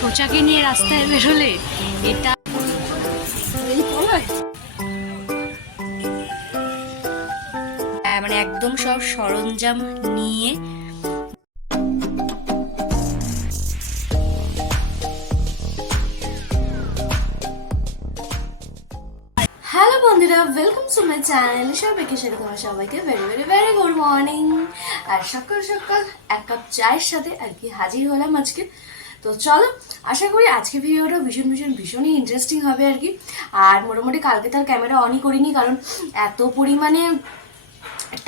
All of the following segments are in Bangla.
ছোচাকে নিয়ে রাস্তায় বেরোলে এটা হ্যাঁ, মানে একদম সব সরঞ্জাম নিয়ে হ্যালো বন্ধুরা ওয়েলকাম টু মাই চ্যানেল সবাইকে সাথে তোমার সবাইকে very very very good morning আর সকাল সকাল এক কাপ চায়ের সাথে আর কি হাজির হলাম আজকে। তো চলো আশা করি আজকে ভিডিওটা ভীষণ ভীষণ, ভীষণই ইন্টারেস্টিং হবে আর কি। আর মোটামুটি কালকে তার ক্যামেরা অনই করিনি, কারণ এত পরিমাণে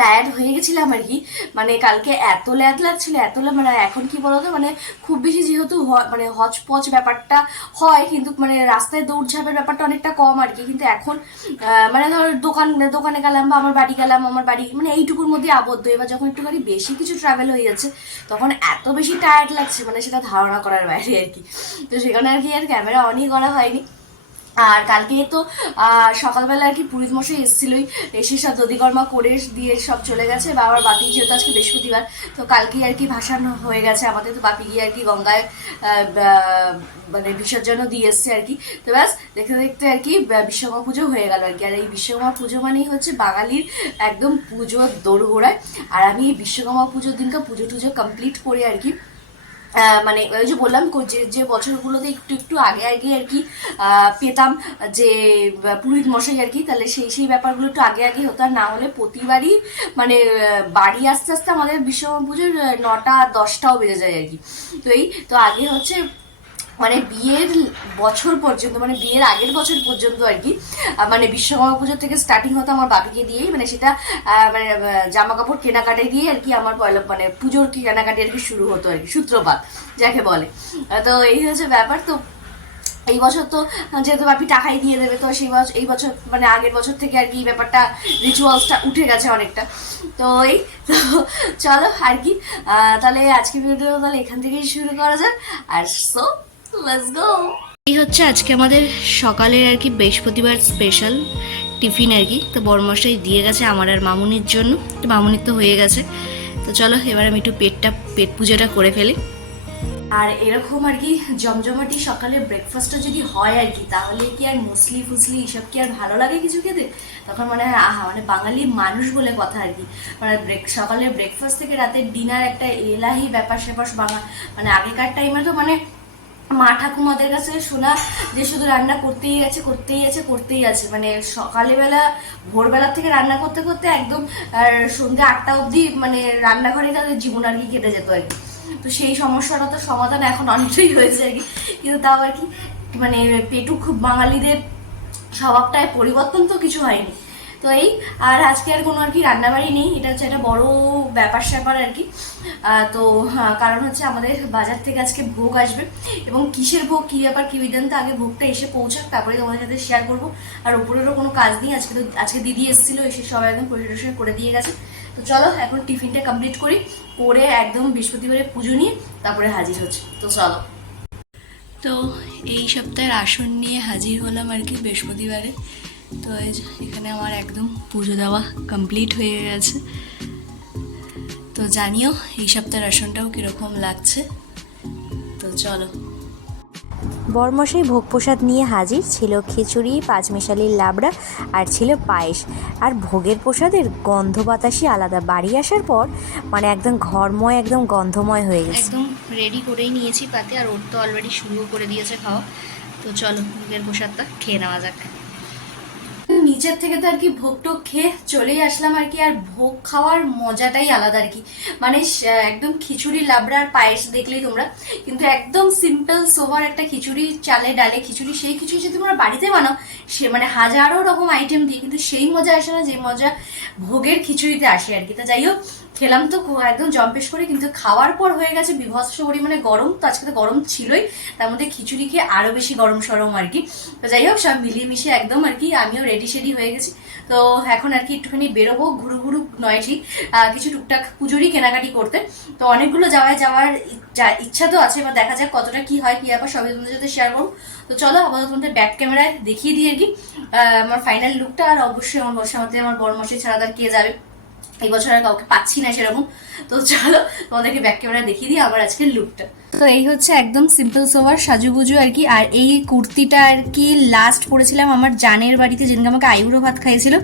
টায়ার্ড হয়ে গেছিলাম আর কি। মানে কালকে এত ল্যাদ লাগছিল, এত মানে এখন কি বলতো মানে খুব বেশি যেহেতু মানে হচপচ ব্যাপারটা হয়, কিন্তু মানে রাস্তায় দৌড়ঝাঁপের ব্যাপারটা অনেকটা কম আর কি। কিন্তু এখন মানে ধর দোকান, দোকানে গেলাম বা আমার বাড়ি গেলাম, আমার বাড়ি মানে এইটুকুর মধ্যে আবদ্ধ। এবার যখন একটুখানি বেশি কিছু ট্রাভেল হয়ে যাচ্ছে, তখন এত বেশি টায়ার্ড লাগছে মানে সেটা ধারণা করার বাইরে আর কি। তো সেখানে আর কি আর ক্যামেরা অনই করা হয়নি। আর কালকে তো সকালবেলা আর কি পুরীত মশাই এসেছিলই। এসে সব দধিকর্মা করে দিয়ে সব চলে গেছে। বা আবার বাপি যেহেতু আজকে বৃহস্পতিবার, তো কালকে আর কি ভাসান হয়ে গেছে। আমাদের তো বাপি গিয়ে আর কি গঙ্গায় মানে বিসর্জনও দিয়ে এসছে আর কি। তো ব্যাস, দেখতে দেখতে আর কি বিশ্বকর্মা পুজো হয়ে গেল আর কি। আর এই বিশ্বকর্মা পুজো মানেই হচ্ছে বাঙালির একদম পুজোর দোরগোড়ায়। আর আমি এই বিশ্বকর্মা পুজোর দিনকে পুজো টুজো কমপ্লিট করে আর কি মানে ওই যে বললাম যে যে বছরগুলোতে একটু একটু আগে আগে আর কি পেতাম যে পুরোহিত মশাই আর কি, তাহলে সেই সেই ব্যাপারগুলো একটু আগে আগে হতো। আর না হলে প্রতিবারই মানে বাড়ি আস্তে আস্তে আমাদের বিশ্বকর্মা পুজোর নটা দশটাও বেজে যায় আর কি। তো এই তো আগে হচ্ছে মানে বিয়ের বছর পর্যন্ত মানে বিয়ের আগের বছর পর্যন্ত আর কি মানে বিশ্বকর্মা পুজোর থেকে স্টার্টিং হতো আমার বাপিকে দিয়েই মানে সেটা মানে জামা কাপড় কেনাকাটাই দিয়ে আর কি আমার পয়লা মানে পুজোর কি কেনাকাটি আর কি শুরু হতো আর কি, সূত্রপাত, যাকে বলে। তো এই হচ্ছে ব্যাপার, তো এই বছর তো, যেহেতু বাপি টাকাই দিয়ে দেবে, তো সেই বছর এই বছর মানে আগের বছর থেকে আর কি এই ব্যাপারটা রিচুয়ালসটা উঠে গেছে অনেকটা। তো এই, তো চলো আর কি তাহলে আজকে ভিডিও তাহলে এখান থেকেই শুরু করা যাক, আর সো লেটস গো এই হচ্ছে আজকে আমাদের সকালের আর কি বৃহস্পতিবার স্পেশাল টিফিন আর কি। তো বড়মশাই দিয়ে গেছে আমার আর মামুনির জন্য। তো মামুনির তো হয়ে গেছে। তো চলো এবার আমি একটু পেটটা পেট পুজোটা করে ফেলি। আর এরকম আর কি জমজমাটি সকালে ব্রেকফাস্টটা যদি হয় আর কি তাহলে কি আর মুসলি ফুসলি এসব কি আর ভালো লাগে কিছু খেতে? তখন মানে হয়, আহা মানে বাঙালি মানুষ বলে কথা আর কি। মানে ব্রেক সকালে ব্রেকফাস্ট থেকে রাতের ডিনার একটা এলাহি ব্যাপার স্যাপার বাঙা মানে আগেকার টাইমে তো মানে মা ঠাকুমাদের কাছে শোনা যে শুধু রান্না করতেই আছে করতেই আছে করতেই আছে। মানে সকালবেলা ভোরবেলা থেকে রান্না করতে করতে একদম সন্ধ্যে আটটা অবধি মানে রান্নাঘরে তাদের জীবন আর কি কেটে যেত আর কি। তো সেই সমস্যাটা তো সমাধান এখন অনেকটাই হয়েছে আর কি। কিন্তু তাও আর কি মানে পেটু খুব বাঙালিদের স্বভাবটায় পরিবর্তন তো কিছু হয়নি। তো এই আর আজকে আর কোনো আর কি রান্নাবাড়ি নেই এটা হচ্ছে একটা বড় ব্যাপার স্যাপার আর কি। তো হ্যাঁ, কারণ হচ্ছে আমাদের বাজার থেকে আজকে ভোগ আসবে এবং কিসের ভোগ কী ব্যাপার কী তো আগে ভোগটা এসে পৌঁছাক তারপরে তোমাদের সাথে শেয়ার করব। আর ওপরেরও কোনো কাজ নেই আজকে তো আজকে দিদি এসেছিল এসে সবাই একদম পরিদর্শন করে দিয়ে গেছে। তো চলো এখন টিফিনটা কমপ্লিট করি করে একদম বৃহস্পতিবারে পুজো নিয়ে তারপরে হাজির হচ্ছে। তো চলো। তো এই সপ্তাহের আসন নিয়ে হাজির হলাম আর কি বৃহস্পতিবারে। তো এখানে আমার একদম পুজো দেওয়া কমপ্লিট হয়ে গেছে। তো জানিও এই সপ্তাহের আসনটাও কীরকম লাগছে? তো চলো। বরমশাই ভোগ প্রসাদ নিয়ে হাজির ছিল খিচুড়ি পাঁচমিশালির লাবড়া আর ছিল পায়েস। আর ভোগের প্রসাদের গন্ধ বাতাসই আলাদা। বাড়ি আসার পর মানে একদম ঘরময় একদম গন্ধময় হয়ে গেছে। একদম রেডি করেই নিয়েছি পাতে আর ওর তো অলরেডি শুরু করে দিয়েছে খাওয়া। তো চলো ভোগের প্রসাদটা খেয়ে নেওয়া যাক। নিচের থেকে তো আর কি ভোগ টোক খেয়ে চলেই আসলাম আর কি, আর ভোগ খাওয়ার মজাটাই আলাদা আর কি। মানে একদম খিচুড়ি, লাবড়া আর পায়েস দেখলেই তোমরা। কিন্তু একদম সিম্পল সোভার একটা খিচুড়ি, চালে ডালে খিচুড়ি, সেই খিচুড়ি যদি তোমরা বাড়িতে বানাও, সে মানে হাজারো রকম আইটেম দিয়ে কিন্তু সেই মজা আসে না যে মজা ভোগের খিচুড়িতে আসে আর কি। তা যাই হোক খেলাম তো একদম জম্পেশ করে, কিন্তু খাওয়ার পর হয়ে গেছে বিভৎস পরিমাণে গরম। তো আজকে তো গরম ছিলই, তার মধ্যে খিচুড়ি খেয়ে আরও বেশি গরম সরম আর কি। তো যাই হোক, সব মিলিয়ে মিশিয়ে একদম আর কি আমিও রেডি সেডি হয়ে গেছি। তো এখন আর কি একটুখানি বেরোবো, ঘুরু ঘুরু নয় ঠিক কিছু টুকটাক পুজোরই কেনাকাটি করতে। তো অনেকগুলো যাওয়ায় যাওয়ার ইচ্ছা- তো আছে, এবার দেখা যাক কতটা কি হয়, কি ব্যাপার, সবই তোমাদের সাথে শেয়ার করব। তো চলো, আপাতত তোমাদের ব্যাক ক্যামেরায় দেখিয়ে দিই আর কি। আমার ফাইনাল লুকটা আর অবশ্যই আমার আমাদের আমার বড় মশাই ছাড়া তার কে যাবে। এই বছর আর কাউকে পাচ্ছি না সেরকম। তো চলো, তোমাদেরকে ব্যাক ক্যামেরা দেখিয়ে দিই আমার আজকের লুকটা তো এই হচ্ছে একদম সিম্পল সোভার সাজুগুজু আর কি। আর এই কুর্তিটা আর কি লাস্ট পরেছিলাম আমার জানের বাড়িতে যেদিন আমাকে আইবুড়ো ভাত খাইয়েছিল।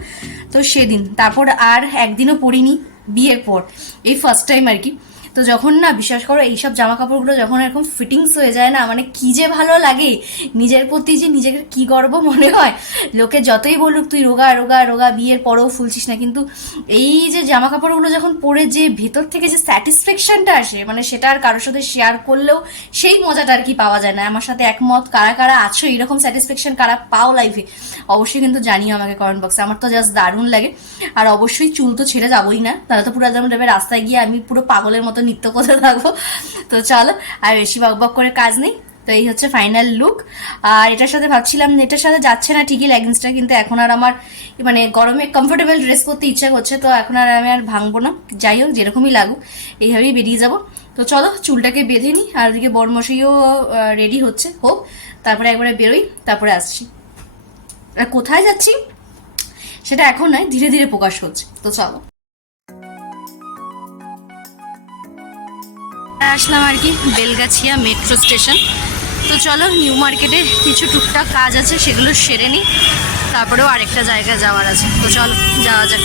তো সেদিন। তারপর আর একদিনও পরিনি, বিয়ের পর। এই ফার্স্ট টাইম আর কি। তো যখন না, বিশ্বাস করো, এইসব জামা কাপড়গুলো যখন এরকম ফিটিংস হয়ে যায় না মানে কি যে ভালো লাগে। নিজের প্রতি যে নিজেকে কি গর্ব মনে হয়, লোকে যতই বলুক তুই রোগা রোগা রোগা, বিয়ের পরেও ফুলছিস না, কিন্তু এই যে জামা কাপড়গুলো যখন পরে যে ভেতর থেকে যে স্যাটিসফ্যাকশনটা আসে মানে সেটা আর কারোর সাথে শেয়ার করলেও সেই মজাটা আর কি পাওয়া যায় না। আমার সাথে একমত, কারা কারা আছো এরকম স্যাটিসফ্যাকশন কারা পাও লাইফে অবশ্যই কিন্তু জানিও আমাকে কমেন্ট বক্সে আমার তো জাস্ট দারুণ লাগে। আর অবশ্যই চুল তো ছেড়ে যাবোই না, তাহলে তো পুরো দেবে রাস্তায় গিয়ে আমি পুরো পাগলের মতো নৃত্য করতে থাকব। তো চলো, আর বেশি বক বক করে কাজ নেই। তো এই হচ্ছে ফাইনাল লুক আর এটার সাথে ভাবছিলাম, এটার সাথে যাচ্ছে না ঠিকই লেগিংসটা কিন্তু এখন আর আমার মানে গরমে কমফোর্টেবল ড্রেস করতে ইচ্ছা করছে, তো এখন আর আমি আর ভাঙবো না। যাই হোক, যেরকমই লাগুক, এইভাবেই বেরিয়ে যাব। তো চলো, চুলটাকে বেঁধে নিই আর ওদিকে বরমশাইও রেডি হচ্ছে। হোক, তারপরে একবারে বেরোই, তারপরে আসছি। আর কোথায় যাচ্ছি? সেটা এখন নয়, ধীরে ধীরে প্রকাশ হচ্ছে তো চলো। আসলাম আর কি, বেলগাছিয়া মেট্রো স্টেশন তো চলো নিউ মার্কেটে কিছু টুকটাক কাজ আছে, সেগুলো সেরে নিই। তারপরেও আরেকটা জায়গায় যাওয়ার আছে। তো চলো, যাওয়া যাক।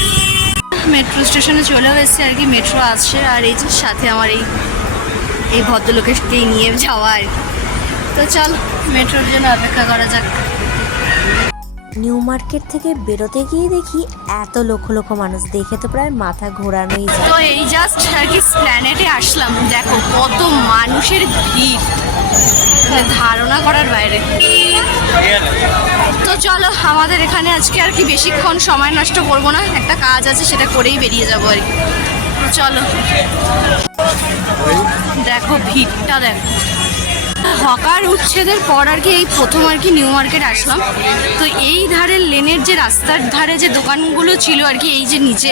মেট্রো স্টেশনে চলেও এসছে আর কি মেট্রো আসছে। আর এই যে সাথে আমার এই এই ভদ্রলোকেরকেই নিয়ে যাওয়া আর কি। তো চল মেট্রোর জন্য অপেক্ষা করা যাক। নিউ মার্কেট থেকে বেরোতে গিয়ে দেখি এত লক্ষ লক্ষ মানুষ। দেখে তো প্রায় মাথা ঘোরানোই যায়। তো এই জাস্ট আর কি প্ল্যানেটে আসলাম। দেখো কত মানুষের ভিড়। মানে ধারণা করার বাইরে। তো চলো, আমাদের এখানে আজকে আর কি বেশিক্ষণ সময় নষ্ট করব না। একটা কাজ আছে, সেটা করেই বেরিয়ে যাব আর কি। চলো। দেখো ভিড়টা দেখো। হকার উচ্ছেদের পর আর কি এই প্রথম আর কি নিউ মার্কেট আসলাম। তো এই ধারের লেনের যে রাস্তার ধারে যে দোকানগুলো ছিল আর কি, এই যে নিচে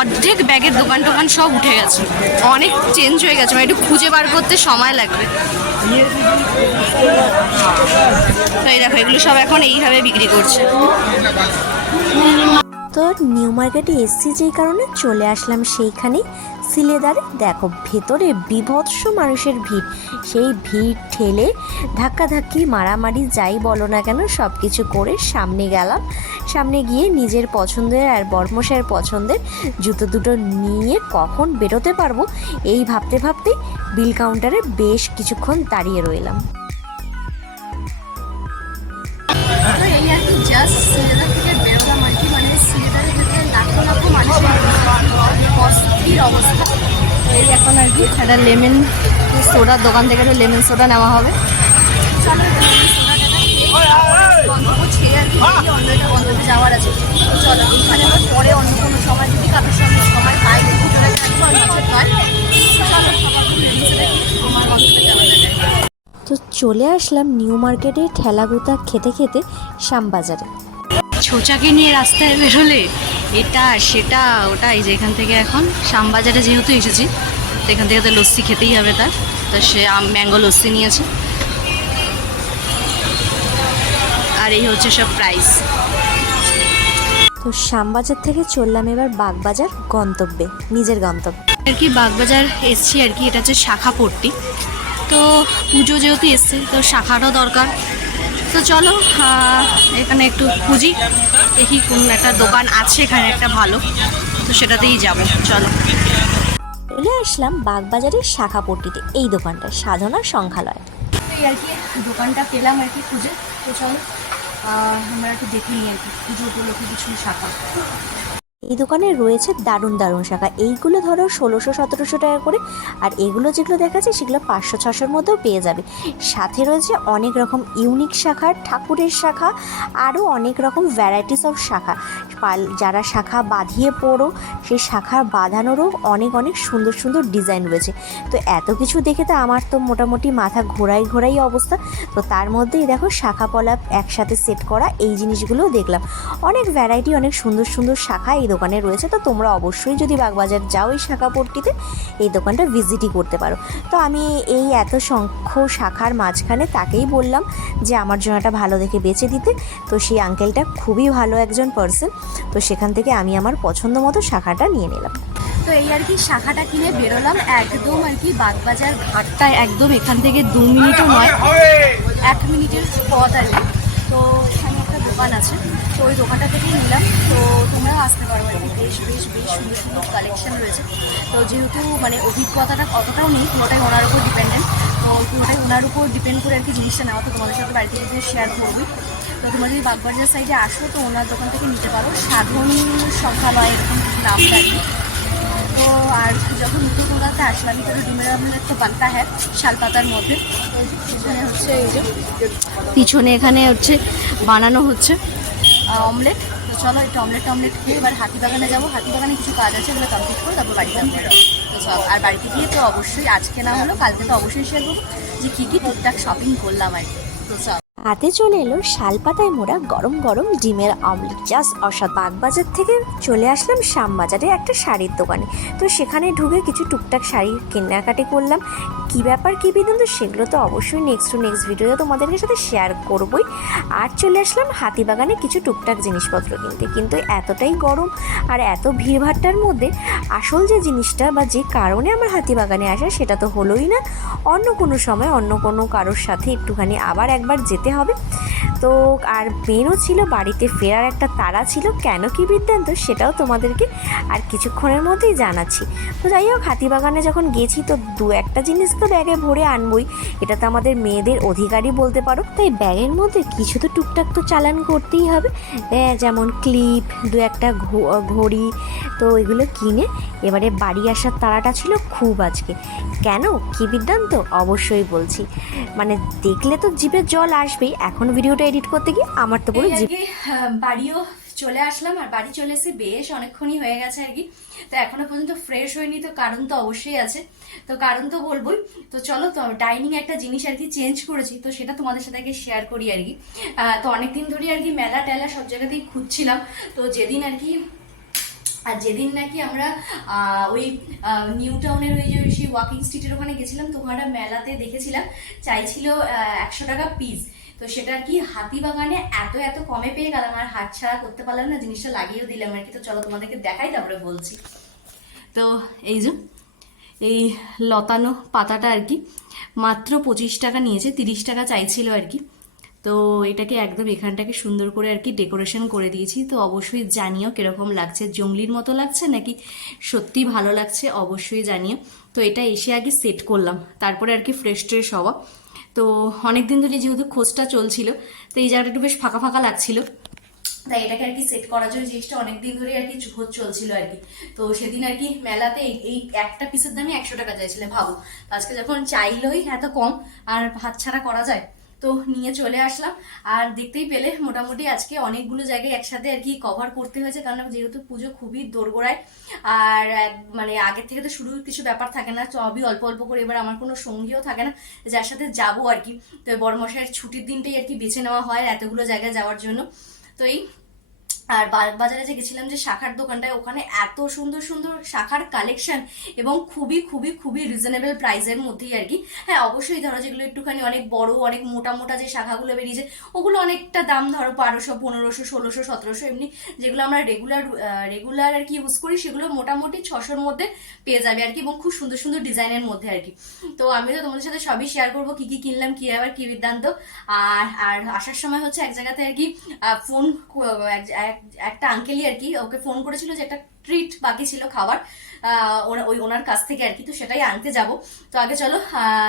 অর্ধেক ব্যাগের দোকান টোকান সব উঠে গেছে। অনেক চেঞ্জ হয়ে গেছে মানে একটু খুঁজে বার করতে সময় লাগবে। তো এই দেখো, এগুলো সব এখন এইভাবে বিক্রি করছে। তো নিউ মার্কেটে এসছি যেই কারণে চলে আসলাম সেইখানেই সিলেদারে, দেখো, ভেতরে বিভৎস মানুষের ভিড়। সেই ভিড় ঠেলে ধাক্কাধাক্কি, মারামারি, যাই বলো না কেন সব কিছু করে সামনে গেলাম। সামনে গিয়ে নিজের পছন্দের আর বর্মশায়ের পছন্দের জুতো দুটো নিয়ে কখন বেরোতে পারব, এই ভাবতে ভাবতে বিল কাউন্টারে বেশ কিছুক্ষণ দাঁড়িয়ে রইলাম। জাস্ট অস্থির অবস্থা? এই এখন আর কি একটা লেমন সোডার দোকান থেকে একটা লেমন সোডা নেওয়া হবে। চলো অন্য যাওয়ার আছে। তো চলো এখানে আবার পরে অন্য কোনো সময় যদি কারোর সঙ্গে সময় পাই ভিতরে থাকব আর নজর পাই চলো সবার লেমন সোডা খেয়ে আমার গন্তব্যে যাওয়া যাবে তো চলে আসলাম নিউ মার্কেটে ঠেলাগুতা খেতে খেতে শ্যামবাজারে। ছোচাকে নিয়ে রাস্তায় বেরোলে এটা সেটা ওটা এই যে এখান থেকে এখন। শ্যামবাজারে যেহেতু এসেছি তো এখান থেকে তো লস্যি খেতেই হবে তার। তো সে ম্যাঙ্গো লস্যি নিয়েছে। আর এই হচ্ছে সব প্রাইস তো শ্যামবাজার থেকে চললাম এবার বাগবাজার গন্তব্যে নিজের গন্তব্যে। আর কি বাগবাজার এসছি আর কি এটা হচ্ছে শাখা পট্টি তো পুজো যেহেতু এসছে তো শাখারও দরকার। তো চলো এখানে একটু খুঁজি দেখি কোন একটা দোকান আছে এখানে একটা ভালো তো সেটাতেই যাব চলো। চলে আসলাম বাগবাজারের শাখাপট্টিতে এই দোকানটা সাধনা সংখ্যালয়। এই আর কি দোকানটা পেলাম আর কি খুঁজে তো চলো আমরা একটু দেখে নিই আর কি পুজো উপলক্ষে কিছু শাখা। এই দোকানে রয়েছে দারুণ দারুণ শাখা। এইগুলো ধরো ষোলোশো, সতেরোশো টাকা করে। আর এগুলো যেগুলো দেখাচ্ছে সেগুলো পাঁচশো, ছশোর মধ্যেও পেয়ে যাবে। সাথে রয়েছে অনেক রকম ইউনিক শাখা, ঠাকুরের শাখা, আরও অনেক রকম ভ্যারাইটিস অফ শাখা। যারা শাখা বাঁধিয়ে পড়ো, সেই শাখা বাঁধানোরও অনেক অনেক সুন্দর সুন্দর ডিজাইন রয়েছে। তো এত কিছু দেখে তো আমার তো মোটামুটি মাথা ঘোরাই ঘোরাই অবস্থা। তো তার মধ্যেই দেখো শাখা পলা একসাথে সেট করা এই জিনিসগুলোও দেখলাম। অনেক ভ্যারাইটি অনেক সুন্দর সুন্দর শাখা এই দোকানে রয়েছে, তো তোমরা অবশ্যই যদি বাগবাজার যাও এই শাখাপট্টিতে, এই দোকানটা ভিজিটই করতে পারো। তো আমি এই এত সংখ্য শাখার মাঝখানে তাকেই বললাম যে আমার জন্য একটা ভালো দেখে বেছে দিতে। তো সেই আঙ্কেলটা খুবই ভালো একজন পার্সন তো সেখান থেকে আমি আমার পছন্দ মতো শাখাটা নিয়ে নিলাম। তো এই আর কি শাখাটা কিনে বেরোলাম, একদম আর কি বাগবাজার ঘাটটা একদম এখান থেকে দু মিনিটও নয়, এক মিনিটের পথ আর কি। দোকান আছে। তো ওই দোকানটা থেকেই নিলাম। তো তোমরাও আসতে পারো আর বেশ বেশ বেশ সুন্দর সুন্দর কালেকশন রয়েছে। তো যেহেতু মানে অভিজ্ঞতাটা অতটাও নেই, পুরোটাই ওনার উপর ডিপেন্ডেন্ট তো পুরোটাই ওনার উপর ডিপেন্ড করে আর কি জিনিসটা নেওয়া। তো তোমাদের সাথে বাড়িতে যদি শেয়ার করবই তো তোমরা যদি বাগবাজার সাইডে আসো, তো ওনার দোকান থেকে নিতে পারো। সাধন সংখ্যা বা এরকম কিছু নামটা তো আর যখন উত্তর কলকাতাতে আসলাম তো ডিমের আমলেট তো বানতা হ্যাঁ শালপাতার মধ্যে। পিছনে হচ্ছে এই যে, পিছনে এখানে হচ্ছে বানানো হচ্ছে অমলেট তো চলো এটা অমলেট অমলেট খেয়ে এবার হাতিবাগানে যাব। হাতিবাগানে কিছু কাজ আছে ওগুলো কমপ্লিট করে তারপর বাড়িতে তো চল, আর বাড়িতে গিয়ে তো অবশ্যই আজকে না হলো কালকে তো অবশ্যই শেয়ার করব যে কী কী টুকটাক শপিং করলাম আর কি। তো চল। হাতে চলে এলো শাল পাতায় মোড়া গরম গরম ডিমের অমলেট। জাস্ট অসাদ বাগবাজার থেকে চলে আসলাম শ্যামবাজারে একটা শাড়ির দোকানে। তো সেখানে ঢুকে কিছু টুকটাক শাড়ি কেনাকাটি করলাম। কি ব্যাপার, কী বিধান তো সেগুলো তো অবশ্যই নেক্সট টু নেক্সট ভিডিওতে তোমাদের সাথে শেয়ার করবই। আর চলে আসলাম হাতিবাগানে কিছু টুকটাক জিনিসপত্র কিনতে। কিন্তু এতটাই গরম আর এত ভিড়ভাট্টার মধ্যে আসল যে জিনিসটা বা যে কারণে আমার হাতিবাগানে আসা সেটা তো হলোই না। অন্য কোনো সময় অন্য কোনো কারোর সাথে একটুখানি আবার একবার যেতে হবে। তো আর মেনও ছিল বাড়িতে ফেরার একটা তাড়া ছিল, কেন কি বৃত্তান্ত সেটাও তোমাদেরকে আর কিছুক্ষণের মধ্যেই জানাচ্ছি। তো যাই হোক, হাতিবাগানে যখন গেছি তো দু একটা জিনিস তো ব্যাগে ভরে আনবই। এটা তো আমাদের মেয়েদের অধিকারই বলতে পারো। তাই ব্যাগের মধ্যে কিছু তো টুকটাক তো চালান করতেই হবে। যেমন ক্লিপ, দু একটা ঘড়ি, তো এগুলো কিনে এবারে বাড়ি আসার তাড়াটা ছিল খুব আজকে। কেন কি বিদ্যান্ত অবশ্যই বলছি। মানে দেখলে তো জিভে জল আসবেই এখন ভিডিওটা এডিট করতে গিয়ে আমার তো পুরো বাড়িও চলে আসলাম আর বাড়ি চলে এসে বেশ অনেকক্ষণই হয়ে গেছে আর কি। তো এখনও পর্যন্ত ফ্রেশ হয়নি তো কারণ তো অবশ্যই আছে। তো কারণ তো বলবোই। তো চলো তো ডাইনিং একটা জিনিস আর কি চেঞ্জ করেছি তো সেটা তোমাদের সাথে আগে শেয়ার করি আর কি। তো অনেকদিন ধরেই আর কি মেলা টেলা সব জায়গাতেই খুঁজছিলাম। তো যেদিন আর কি আর যেদিন নাকি আমরা আহ, ওই নিউ টাউনের ওই যে সেই ওয়াকিং স্ট্রিটের ওখানে গেছিলাম তো ওখানে মেলাতে দেখেছিলাম। চাইছিল একশো টাকা পিস তো সেটা কি হাতিবাগানে এত এত কমে পেয়ে গেলাম আর হাত ছাড়া করতে পারলাম না, জিনিসটা লাগিয়েও দিলাম আর কি। তো চলো তোমাদেরকে দেখাই, তারপরে বলছি। তো এই যে, এই লতানো পাতাটা আর কি, মাত্র পঁচিশ টাকা নিয়েছে, তিরিশ টাকা চাইছিল আর কি। তো এটাকে একদম এখানটাকে সুন্দর করে আর কি ডেকোরেশন করে দিয়েছি। তো অবশ্যই জানিও কীরকম লাগছে, জঙ্গলির মতো লাগছে নাকি সত্যি ভালো লাগছে, অবশ্যই জানিও। তো এটা এসে আগে সেট করলাম, তারপরে আর কি ফ্রেশ ট্রেশ হওয়া। তো অনেক দিন ধরে যেহেতু খোঁজটা চলছিল, তো এই জায়গাটা একটু বেশ ফাঁকা ফাঁকা লাগছিল। তাই এটাকে আর কি সেট করার জন্য জিনিসটা অনেক দিন ধরে আর কি খোঁজ চলছিল আর কি। তো সেদিন আর কি মেলাতে এই- একটা পিসের দামে একশো টাকা চাইছিলে, ভাবো। আজকে যখন চাইলোই এত কম, আর হাতছাড়া করা যায়? তো নিয়ে চলে আসলাম। আর দেখতেই পেলে মোটামুটি আজকে অনেকগুলো জায়গায় একসাথে আর কি কভার করতে হয়েছে, কারণ যেহেতু পুজো খুবই দোরগোড়ায়, আর মানে আগের থেকে তো শুরু কিছু ব্যাপার থাকে না, সবই অল্প অল্প করে এবার আমার কোনো সঙ্গীও থাকে না, যার সাথে যাব আর কি। তো বড় মশাইয়ের ছুটির দিনটাই আর কি বেছে নেওয়া হয় এতগুলো জায়গায় যাওয়ার জন্য। তো এই আর বাজারে যে গেছিলাম যে শাখার দোকানটায়, ওখানে এত সুন্দর সুন্দর শাখার কালেকশন এবং খুবই খুবই খুবই রিজনেবল প্রাইসের মধ্যেই আর কি। হ্যাঁ অবশ্যই ধরো যেগুলো একটুখানি অনেক বড়, অনেক মোটা মোটা যে শাখাগুলো বেরিয়েছে, ওগুলো অনেকটা দাম ধরো বারোশো, পনেরোশো, ষোলোশো, সতেরোশো এমনি, যেগুলো আমরা রেগুলার রেগুলার আর কি ইউজ করি, সেগুলো মোটামুটি ছশোর মধ্যে পেয়ে যাবে আর কি এবং খুব সুন্দর সুন্দর ডিজাইনের মধ্যে আর কি। তো আমি তো তোমাদের সাথে সবই শেয়ার করব, কি কি কিনলাম, কি আবার, কি বৃত্তান্ত আর আর আসার সময় হচ্ছে এক জায়গাতে আর কি ফোন একটা আঙ্কেলই আর কি ওকে ফোন করেছিল যে একটা ট্রিট বাকি ছিল খাবার ওই ওনার কাছ থেকে আর কি। তো সেটাই আনতে যাব। তো আগে চলো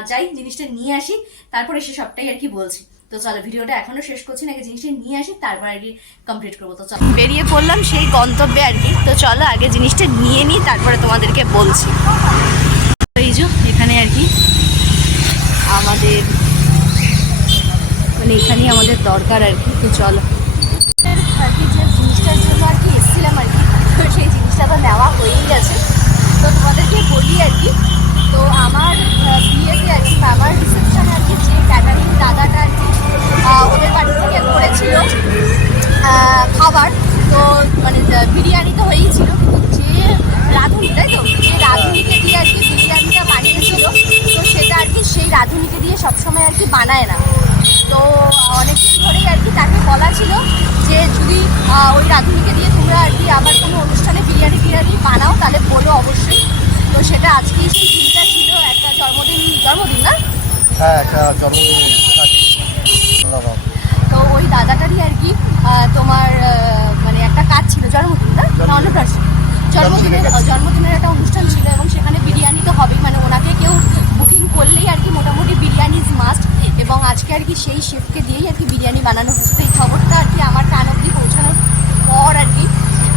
যাই, জিনিসটা নিয়ে আসি, তারপর এসে সবটাই আর কি বলছি। তো চলো, ভিডিওটা এখনও শেষ করছি না, আগে জিনিসটা নিয়ে আসি, তারপর আর কি কমপ্লিট করব। তো চলো। বেরিয়ে পড়লাম সেই গন্তব্যে আর কি। তো চলো, আগে জিনিসটা নিয়ে নিই, তারপরে তোমাদেরকে বলছি। এই যে, এখানে আর কি আমাদের মানে এখানেই আমাদের দরকার আর কি। তো চলো। নিয়েছিলাম আর কি। তো সেই জিনিসটা তো নেওয়া হয়েই গেছে। তো তোমাদেরকে বলি আর কি, তো আমার বিয়েতে আর কি, বাবার রিসেপশানে আর কি, যে ক্যাটারিং দাদাটা আর কি ওদের বাড়ি থেকে করেছিল খাবার। তো মানে বিরিয়ানি তো হয়েই ছিল যে রাঁধুনি, তাই তো? যে রাঁধুনিকে দিয়ে আর কি বিরিয়ানিটা বানিয়েছিল, তো সেটা আর কি সেই রাঁধুনিকে দিয়ে সবসময় আর কি বানায় না। তো অনেকদিন ধরেই আর কি তাকে বলা ছিল যে যদি ওই রাঁধুনিকে দিয়ে তোমরা আর কি আবার কোনো অনুষ্ঠানে বিরিয়ানি টিরিয়ানি বানাও তাহলে বলো অবশ্যই। তো সেটা আজকেই সেই দিনটা ছিল একটা জন্মদিন জন্মদিন না? হ্যাঁ একটা জন্মদিন তো ওই দাদাটারই আর কি তোমার মানে একটা কাজ ছিল জন্মদিন না? অন্নপ্রাশন। জন্মদিনের জন্মদিনের জন্মদিনের একটা অনুষ্ঠান ছিল এবং সেখানে বিরিয়ানি তো হবেই। মানে ওনাকে কেউ বুকিং করলেই আর কি মোটামুটি বিরিয়ানি ইজ মাস্ট এবং আজকে আর কি সেই শেফকে দিয়েই আর কি বিরিয়ানি বানানো হচ্ছে। এই খবরটা আর কি আমার কান অব্দি পৌঁছানোর পর আর কি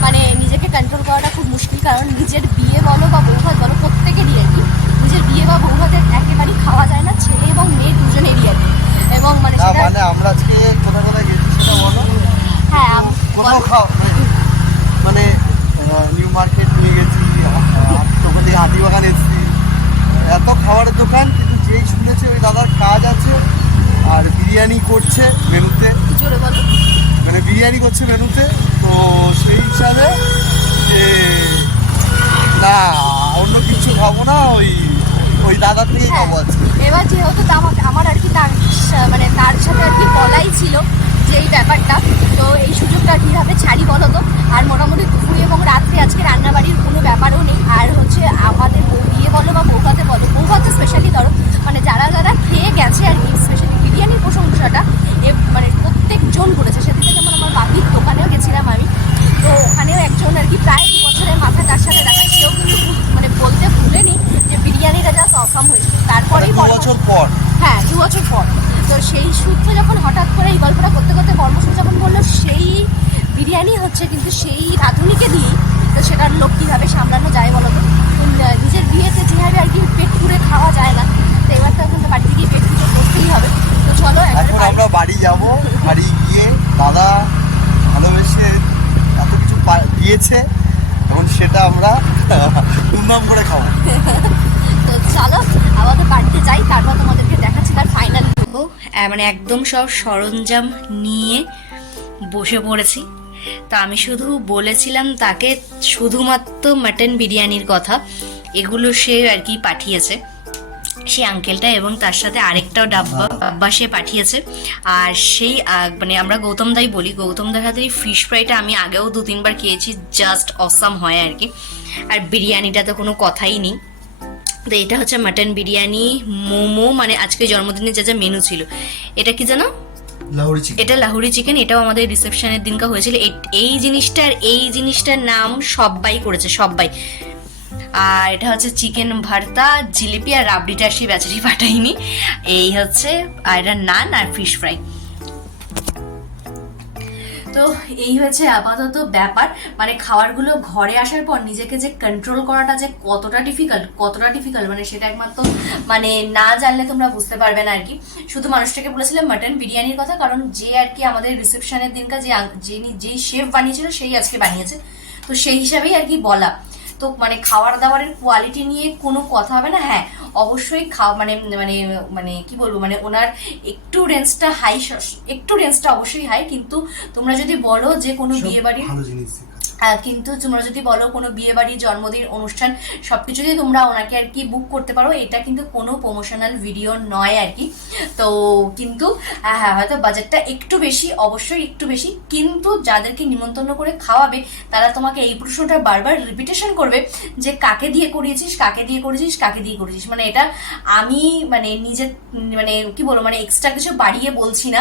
মানে নিজেকে কন্ট্রোল করাটা খুব মুশকিল, কারণ নিজের বিয়ে বলো বা বৌভাত বলো প্রত্যেকেরই আর কি নিজের বিয়ে বা বৌভাতের একেবারেই খাওয়া যায় না ছেলে এবং মেয়ে দুজনেরই আর কি এবং মানে না সেটা মানে আমরা আজকে কোথায় কোথায় গেছি সেটা বলো হ্যাঁ আম- কোথাও বলো। খাও মানে নিউ মার্কেট নিয়ে গেছি ওখান থেকে হাতিবাগান এসেছি এত খাবারের দোকান কিন্তু যেই শুনেছে ওই দাদার কাজ আছে আর বিরিয়ানি করছে মেনুতে কি জোরে বলো মানে বিরিয়ানি করছে মেনুতে তো সেই হিসাবে যে না অন্য কিছু খাব না ওই ওই দাদার থেকে খাব আজকে এবার যেহেতু তা আমাকে আমার আর কি তার সা- মানে তার সাথে আর কি বলাই ছিল যে এই ব্যাপারটা তো এই সুযোগটা কীভাবে ছাড়ি বলো তো আর মোটামুটি দুপুরে এবং রাত্রে আজকে রান্নাবাড়ির কোনো ব্যাপারও নেই আর হচ্ছে আমাদের বউ বিয়ে বলো বা বৌভাতে বলো বৌভাতে স্পেশালি ধরো মানে যারা যারা খেয়ে গেছে আর কি স্পেশালি বিরিয়ানির প্রশংসাটা এ মানে প্রত্যেকজন করেছে সেদিকে যেমন আমার বাপির দোকানেও গেছিলাম আমি তো ওখানেও একজন আর কি প্রায় দু বছরের মাথায় তার সাথে দেখা সেও কিন্তু ভুল- মানে বলতে ভুলেনি যে বিরিয়ানিটা জাস্ট অসাম হয়েছিল তারপরেই দু বর্মা- বছর পর হ্যাঁ দু বছর পর তো সেই সূত্রে যখন হঠাৎ করে এই গল্পটা করতে করতে বর্মসূর যখন বলল সেই বিরিয়ানি হচ্ছে কিন্তু সেই রাঁধুনিকে দিয়েই তো সেটার লোক কীভাবে সামলানো যায় বলো তো তো, আহ, নিজের বিয়েতে যেভাবে আর কি পেট পুরে খাওয়া যায় না তো এবার তো এখন তো বাড়িতে গিয়ে পেট পুজো করতেই হবে তো চলো একবারে এখন আমরা বাড়ি যাব। বাড়ি গিয়ে দাদা ভালোবেসে এত কিছু পা- দিয়েছে এখন সেটা আমরা ধুমধাম করে খাব তো চলো আমাদের বাড়িতে যাই তারপর তোমাদেরকে দেখাচ্ছি তার ফাইনাল ও মানে একদম সব সরঞ্জাম নিয়ে বসে পড়েছি। তো আমি শুধু বলেছিলাম তাকে শুধুমাত্র মাটন বিরিয়ানির কথা। এগুলো সে আর কি পাঠিয়েছে। সেই আঙ্কেলটা এবং তার সাথে আরেকটাও ডাব্বা ডাব্বা সে পাঠিয়েছে। আর সেই মানে আমরা গৌতম দাই বলি গৌতম দার হাতে ফিশ ফ্রাইটা আমি আগেও দু তিনবার খেয়েছি জাস্ট অসাম হয় আর কি। আর বিরিয়ানিটা তো কোনো কথাই নেই। তো এটা হচ্ছে মাটন বিরিয়ানি মোমো মানে আজকে জন্মদিনে যা যা মেনু ছিল। এটা কি জানো? লাহোরি চিকেন এটা লাহুরি চিকেন এটাও আমাদের রিসেপশনের দিনকা হয়েছিল। এই- জিনিসটার এই জিনিসটার নাম সব্বাই করেছে সব্বাই। আর এটা হচ্ছে চিকেন ভর্তা, জিলিপি আর রাবড়িটা সেই বেচারি পাঠাইনি। এই হচ্ছে আর এটা নান আর ফিশ ফ্রাই তো এই হয়েছে আপাতত ব্যাপার। মানে খাবারগুলো ঘরে আসার পর নিজেকে যে কন্ট্রোল করাটা যে কতটা ডিফিকাল্ট কতটা ডিফিকাল্ট মানে সেটা একমাত্র মানে না জানলে তোমরা বুঝতে পারবে না আর কি। শুধু মানুষটাকে বলেছিলাম মাটন বিরিয়ানির কথা, কারণ যে আর কি আমাদের রিসেপশনের দিনকার যে যিনি যেই শেফ বানিয়েছিল, সেই আজকে বানিয়েছে। তো সেই হিসাবেই আর কি বলা। তো মানে খাবার দাবারের কোয়ালিটি নিয়ে কোনো কথা হবে না? হ্যাঁ অবশ্যই খাওয়া মানে মানে মানে কি বলব মানে ওনার একটু রেঞ্জটা হাই একটু রেঞ্জটা অবশ্যই হাই কিন্তু তোমরা যদি বলো যে কোনো বিয়ে বাড়ির কিন্তু তোমরা যদি বলো কোনো বিয়ে বাড়ি, জন্মদিন, অনুষ্ঠান সবকিছু যদি তোমরা ওনাকে আর কি বুক করতে পারো। এটা কিন্তু কোনো প্রমোশনাল ভিডিও নয় আর কি। তো কিন্তু হ্যাঁ হয়তো বাজেটটা একটু বেশি, অবশ্যই একটু বেশি। কিন্তু যাদেরকে নিমন্ত্রণ করে খাওয়াবে, তারা তোমাকে এই প্রশ্নটা বারবার রিপিটেশন করবে যে কাকে দিয়ে করিয়েছিস, কাকে দিয়ে করেছিস কাকে দিয়ে করেছিস মানে এটা আমি মানে নিজে মানে কি বলব মানে এক্সট্রা কিছু বাড়িয়ে বলছি না।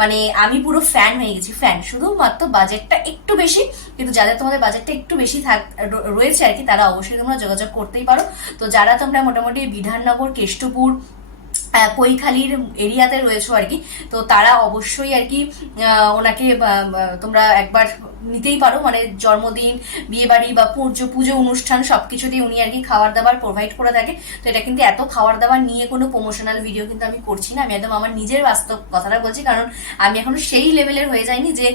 মানে আমি পুরো ফ্যান হয়ে গেছি ফ্যান শুধুমাত্র বাজেটটা একটু বেশি, কিন্তু যাদের তোমাদের বাজেটটা একটু বেশি থাক রয়েছে আর কি, তারা অবশ্যই তোমরা যোগাযোগ করতেই পারো। তো যারা তোমরা মোটামুটি বিধাননগর, কেষ্টপুর কৈখালির এরিয়াতে রয়েছো আর কি, তো তারা অবশ্যই আর কি ওনাকে তোমরা একবার নিতেই পারো মানে জন্মদিন, বিয়েবাড়ি বা পুজো পুজো অনুষ্ঠান সব কিছুতেই উনি আর কি খাবার দাবার প্রোভাইড করে থাকে। তো এটা কিন্তু এত খাবার দাবার নিয়ে কোনো প্রমোশনাল ভিডিও কিন্তু আমি করছি না, আমি একদম আমার নিজের বাস্তব কথাটা বলছি, কারণ আমি এখনও সেই লেভেলের হয়ে যাইনি যে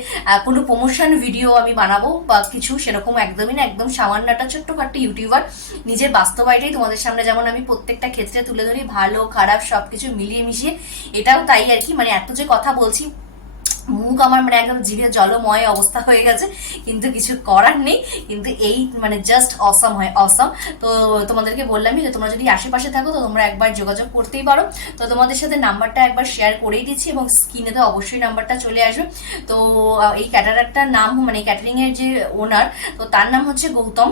কোনো প্রমোশন ভিডিও আমি বানাবো বা কিছু সেরকম একদমই না, একদম সামান্য একটা ছোট্টখাট্ট ইউটিউবার নিজের বাস্তবায়টাই তোমাদের সামনে যেমন আমি প্রত্যেকটা ক্ষেত্রে তুলে ধরি, ভালো, খারাপ সবকিছু মিলিয়ে মিশিয়ে এটাও তাই আর কি। মানে এত যে কথা বলছি মুখ আমার মানে একদম জিভে জলময় অবস্থা হয়ে গেছে, কিন্তু কিছু করার নেই, কিন্তু এই মানে জাস্ট অসম হয় অসম তো তোমাদেরকে বললামই যে তোমরা যদি আশেপাশে থাকো, তো তোমরা একবার যোগাযোগ করতেই পারো। তো তোমাদের সাথে নাম্বারটা একবার শেয়ার করেই দিচ্ছি এবং স্ক্রিনে তো অবশ্যই নাম্বারটা চলে আসবে। তো এই ক্যাটারারটার নাম মানে ক্যাটারিং এর যে ওনার তো তার নাম হচ্ছে গৌতম।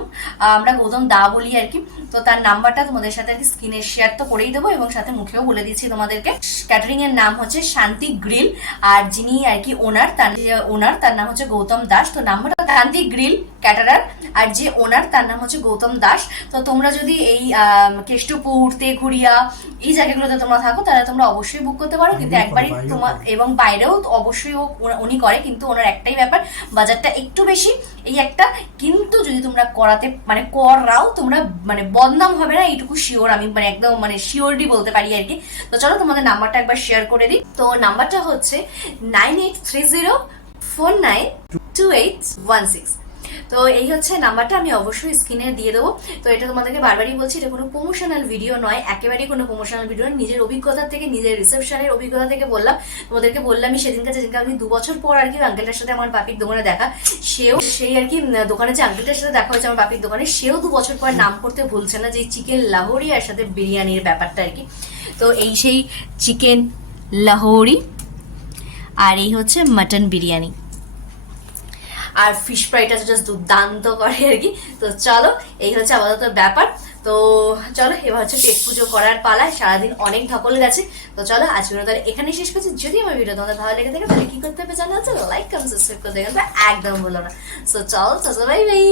আমরা গৌতম দা বলি আর কি। তো তার নাম্বারটা তোমাদের সাথে আর কি স্ক্রিনে শেয়ার তো করেই দেবো এবং সাথে মুখেও বলে দিচ্ছি তোমাদেরকে। ক্যাটারিং এর নাম হচ্ছে শান্তি গ্রিল, আর যিনি আর কি ওনার তার ওনার তার নাম হচ্ছে গৌতম দাস। তো নাম্বারটা শান্তি গ্রিল ক্যাটারার। আর যে ওনার তার নাম হচ্ছে গৌতম দাস। তো তোমরা যদি এই কেষ্টপুর তেঘুরিয়া এই জায়গাগুলোতে তোমরা থাকো তাহলে তোমরা অবশ্যই বুক করতে পারো। কিন্তু একবারই তোমার এবং বাইরেও অবশ্যই উনি করে কিন্তু ওনার একটাই ব্যাপার বাজারটা একটু বেশি এই একটা। কিন্তু যদি তোমরা করাতে মানে করাও তোমরা মানে বদনাম হবে না এইটুকু শিওর আমি মানে একদম মানে শিওরলি বলতে পারি আর কি। তো চলো তোমাদের নাম্বারটা একবার শেয়ার করে দিই। তো নাম্বারটা হচ্ছে nine three zero four nine two eight one six তো এই হচ্ছে নাম্বারটা, আমি অবশ্যই স্ক্রিনে দিয়ে দেবো। তো এটা তোমাদেরকে বারবারই বলছি, এটা কোনো প্রমোশনাল ভিডিও নয়, একেবারেই কোনো প্রমোশনাল ভিডিও নয়। নিজের অভিজ্ঞতা থেকে, নিজের রিসেপশনের অভিজ্ঞতা থেকে বললাম। তোমাদেরকে বললামই সেদিনকে যেদিনকে আমি দু বছর পর আর কি আঙ্কেলটার সাথে আমার বাপির দোকানে দেখা, সেও সেই আর কি দোকানে যে আঙ্কেলটার সাথে দেখা হয়েছে আমার বাপির দোকানে, সেও দু বছর পর নাম করতে ভুলছে না যে চিকেন লাহোরি আর সাথে বিরিয়ানির ব্যাপারটা আর কি। তো এই সেই চিকেন লাহোরি আর এই হচ্ছে মাটন বিরিয়ানি। আর ফিশ ফ্রাইটা জাস্ট দুর্দান্ত করে আর কি। তো চলো, এই হচ্ছে আপাতত ব্যাপার। তো চলো, এবার হচ্ছে পেট পুজো করার পালায় সারাদিন অনেক ধকল গেছে। তো চলো, আজকের মতো তাহলে এখানে শেষ করছি। যদি আমার ভিডিও তোমাদের ভালো লেগে থাকে, তাহলে কি করতে হবে জানা? আছে লাইক কমেন্ট সাবস্ক্রাইব করতে একদম বলো না। সো চলো চলো বাই বাই